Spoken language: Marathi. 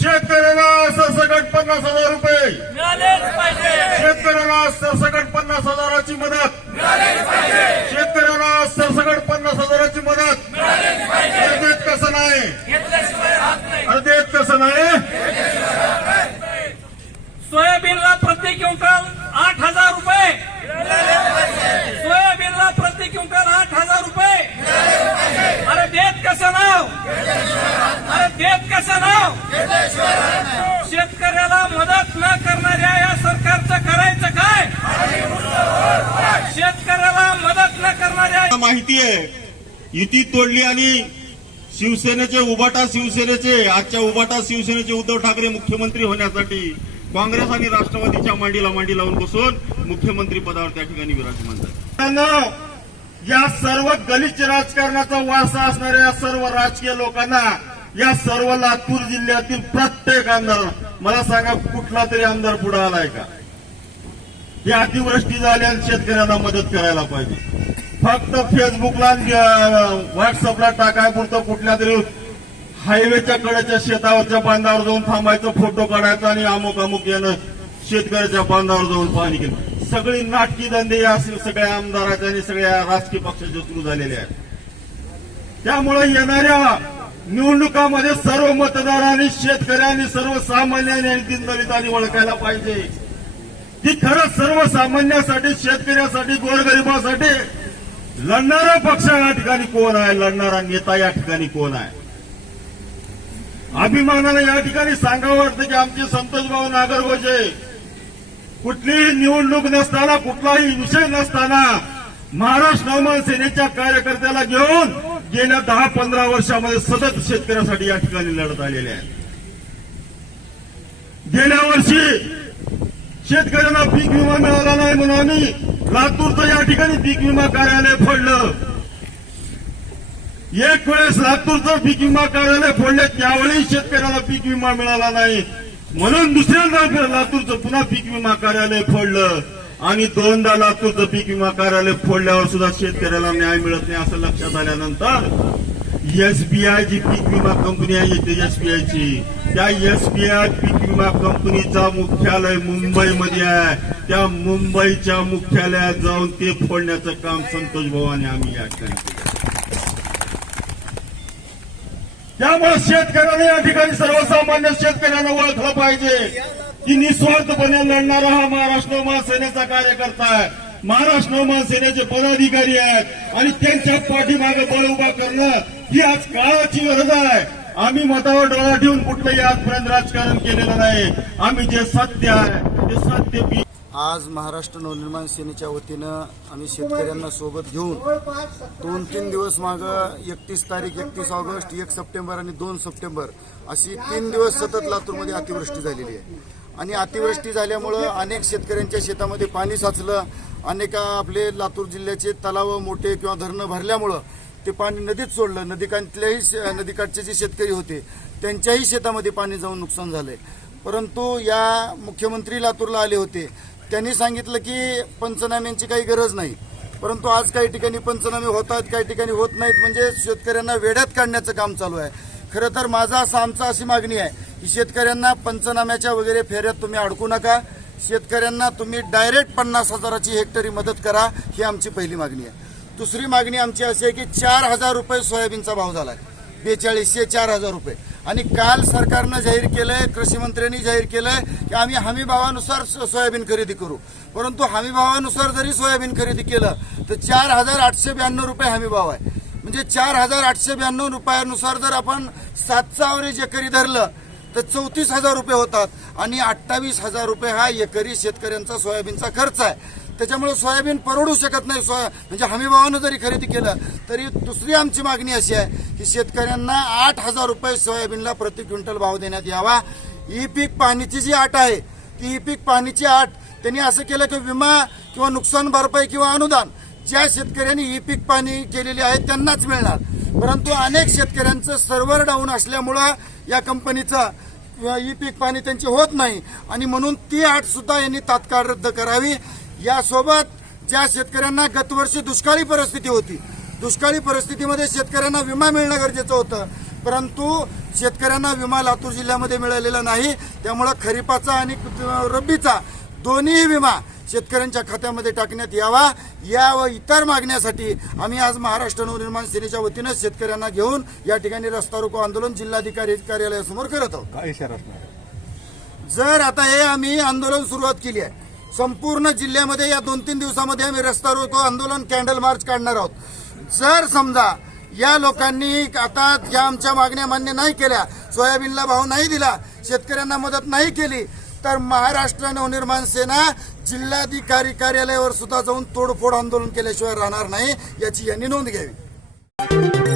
शेतकऱ्यांना सरसकट पन्नास हजार रुपये. शेतकऱ्यांना सरसकट पन्नास हजाराची मदत. शेतकऱ्यांना सरसकट पन्नास हजाराची मदत. देत कसं नाही. अरे देत कसं नाही. सोयाबीनला प्रति क्विंटल आठ हजार रुपये. सोयाबीनला प्रति क्विंटल आठ हजार रुपये. अरे देत कसं नाव? अरे देत कसं नाव? शेतकऱ्याला मदत न करणाऱ्या शेतकऱ्याला मदत न करणाऱ्या माहिती आहे युती तोडली आणि शिवसेनेचे उबाटा शिवसेनेचे आजच्या उबाटा शिवसेनेचे उद्धव ठाकरे मुख्यमंत्री होण्यासाठी काँग्रेस आणि राष्ट्रवादीच्या मांडीला मांडी लावून बसून मुख्यमंत्री पदावर त्या ठिकाणी विराजमान झाले. या सर्व गलिच्छ राजकारणाचा वारसा असणाऱ्या या सर्व राजकीय लोकांना या सर्व लातूर जिल्ह्यातील प्रत्येक आमदार मला सांगा कुठला तरी आमदार पुढे आलाय का? ही अतिवृष्टी झाली आणि शेतकऱ्यांना मदत करायला पाहिजे. फक्त फेसबुकला व्हॉट्सअपला टाकाय पुरतं कुठल्या तरी हायवेच्या कडेच्या शेतावरच्या बांधावर जाऊन थांबायचं फोटो काढायचा आणि अमुक अमुक यानं शेतकऱ्याच्या बांधावर जाऊन पाहणी केली सगळी नाटकी धंदे या सगळ्या आमदाराच्या आणि सगळ्या राजकीय पक्षाचे सुरू झालेले आहेत. त्यामुळे येणाऱ्या निवडणुकामध्ये सर्व मतदारांनी शेतकऱ्यांनी सर्वसामान्यांनी आणि दिनदलितांनी ओळखायला पाहिजे. की खरंच सर्वसामान्यासाठी शेतकऱ्यासाठी गोरगरिबासाठी लढणारा पक्ष या ठिकाणी कोण आहे? लढणारा नेता या ठिकाणी कोण आहे? अभिमानाला या ठिकाणी सांगावं वाटतं की आमचे संतोषभाऊ नागरगोजे कुठलीही निवडणूक नसताना कुठलाही विषय नसताना महाराष्ट्र नवमान सेनेच्या कार्यकर्त्याला घेऊन गेल्या दहा पंधरा वर्षामध्ये सतत शेतकऱ्यासाठी या ठिकाणी लढत आलेले आहेत गेल्या वर्षी शेतकऱ्यांना पीक विमा मिळाला नाही म्हणून आम्ही लातूरचं या ठिकाणी पीक विमा कार्यालय फोडलं. एक वेळेस लातूरचं पीक विमा कार्यालय फोडले त्यावेळी शेतकऱ्याला पीक विमा मिळाला नाही. म्हणून दुसऱ्यांदा लातूरचं पुन्हा पीक विमा कार्यालय फोडलं. आणि दोनदा लातूरचं पीक विमा कार्यालय फोडल्यावर सुद्धा शेतकऱ्याला न्याय मिळत नाही असं लक्षात आल्यानंतर एसबीआय जी पीक विमा कंपनी आहे येते एसबीआयची त्या एसबीआय पीक विमा कंपनीचा मुख्यालय मुंबईमध्ये आहे. त्या मुंबईच्या मुख्यालयात जाऊन ते फोडण्याचं काम संतोष भवाने आम्ही या ठिकाणी केलं. त्यामुळे शेतकऱ्यांना या ठिकाणी सर्वसामान्य शेतकऱ्यांना ओळखलं पाहिजे. की निस्वार्थपणे लढणारा हा महाराष्ट्र महासेनेचा कार्यकर्ता आहे. महाराष्ट्र नवमान पदाधिकारी आहेत. आणि त्यांच्या पाठीमागे बळ उभा करणं ही आज काळाची गरज आहे. आम्ही मतावर डोळा ठेवून कुठलंही आजपर्यंत राजकारण केलेलं नाही. आम्ही जे सत्य आहे ते सत्य आज महाराष्ट्र नवनिर्माण सेनेच्या वतीनं आम्ही शेतकऱ्यांना सोबत घेऊन दोन तीन दिवस माग एकतीस तारीख एकतीस ऑगस्ट एक सप्टेंबर आणि दोन सप्टेंबर अशी तीन दिवस सतत लातूरमध्ये अतिवृष्टी झालेली आहे. आणि अतिवृष्टी झाल्यामुळं अनेक शेतकऱ्यांच्या शेतामध्ये पाणी साचलं अनेक आपले लातूर जिल्ह्याचे तलाव मोठे किंवा धरणं भरल्यामुळं ते पाणी नदीत सोडलं. नदीकाठल्याही शे- नदीकाठचे जे शेतकरी होते त्यांच्याही शेतामध्ये पाणी जाऊन नुकसान झालंय. परंतु या मुख्यमंत्री लातूरला आले होते. त्यांनी सांगितलं की पंचनाम्यांची काही गरज नाही. परंतु आज काही ठिकाणी पंचनामे होतात काही ठिकाणी होत नाहीत. म्हणजे शेतकऱ्यांना वेड्यात काढण्याचं काम चालू आहे. खरं तर माझा असं आमचा अशी मागणी आहे की शेतकऱ्यांना पंचनाम्याच्या वगैरे फेऱ्यात तुम्ही अडकू नका. शेतकऱ्यांना तुम्ही डायरेक्ट पन्नास हजाराची हेक्टरी मदत करा ही आमची पहिली मागणी आहे. दुसरी मागणी आमची अशी आहे की चार हजार रुपये सोयाबीनचा भाव झाला आहे बेचाळीसशे चार हजार रुपये. आणि काल सरकारनं जाहीर केलंय आहे कृषीमंत्र्यांनी जाहीर केलंय की आम्ही हमी भावानुसार सोयाबीन खरेदी करू. परंतु हमी भावानुसार जरी सोयाबीन खरेदी केलं तर चार हजार आठशे ब्याण्णव रुपये हमी भाव आहे. म्हणजे चार हजार आठशे ब्याण्णव रुपयानुसार जर आपण सातचा अवरेज एकरी धरलं तर चौतीस हजार रुपये होतात. आणि अठ्ठावीस हजार रुपये हा एकरी शेतकऱ्यांचा सोयाबीनचा खर्च आहे. त्याच्यामुळे सोयाबीन परवडू शकत नाही. सोया म्हणजे हमीभावानं जरी खरेदी केलं तरी दुसरी आमची मागणी अशी आहे की शेतकऱ्यांना आठ हजार रुपये सोयाबीनला प्रति क्विंटल भाव देण्यात यावा. ई पीक पाहणीची जी आट आहे ती ई पीक पाहणीची आट त्यांनी असं केलं की विमा किंवा नुकसान भरपाई किंवा अनुदान ज्या शेतकऱ्यांनी ई पीक पाणी केलेली आहे त्यांनाच मिळणार. परंतु अनेक शेतकऱ्यांचं सर्व्हर डाऊन असल्यामुळं या कंपनीचं ई पीक पाणी त्यांची होत नाही. आणि म्हणून ती अट सुद्धा यांनी तात्काळ रद्द करावी. यासोबत ज्या शेतकऱ्यांना गतवर्षी दुष्काळी परिस्थिती होती दुष्काळी परिस्थितीमध्ये शेतकऱ्यांना विमा मिळणं गरजेचं होतं. परंतु शेतकऱ्यांना विमा लातूर जिल्ह्यामध्ये मिळालेला नाही. त्यामुळं खरीपाचा आणि रब्बीचा दोन्ही विमा शेतकऱ्यांच्या खात्यामध्ये टाकण्यात यावा या व इतर मागण्यासाठी आम्ही आज महाराष्ट्र नवनिर्माण सेनेच्या वतीनं शेतकऱ्यांना घेऊन या ठिकाणी रस्ता रोको आंदोलन जिल्हाधिकारी कार्यालयासमोर करत आहोत? जर आता हे आम्ही आंदोलन सुरुवात केली आहे संपूर्ण जिल्ह्यामध्ये या दोन तीन दिवसामध्ये आम्ही रस्ता रोको आंदोलन कॅन्डल मार्च काढणार आहोत. जर समजा या लोकांनी आता या आमच्या मागण्या मान्य नाही केल्या सोयाबीनला भाव नाही दिला शेतकऱ्यांना मदत नाही केली तर महाराष्ट्र नवनिर्माण सेना जिल्हाधिकारी कार्यालयावर सुद्धा जाऊन तोडफोड आंदोलन केल्याशिवाय राहणार नाही याची यांनी नोंद घ्यावी.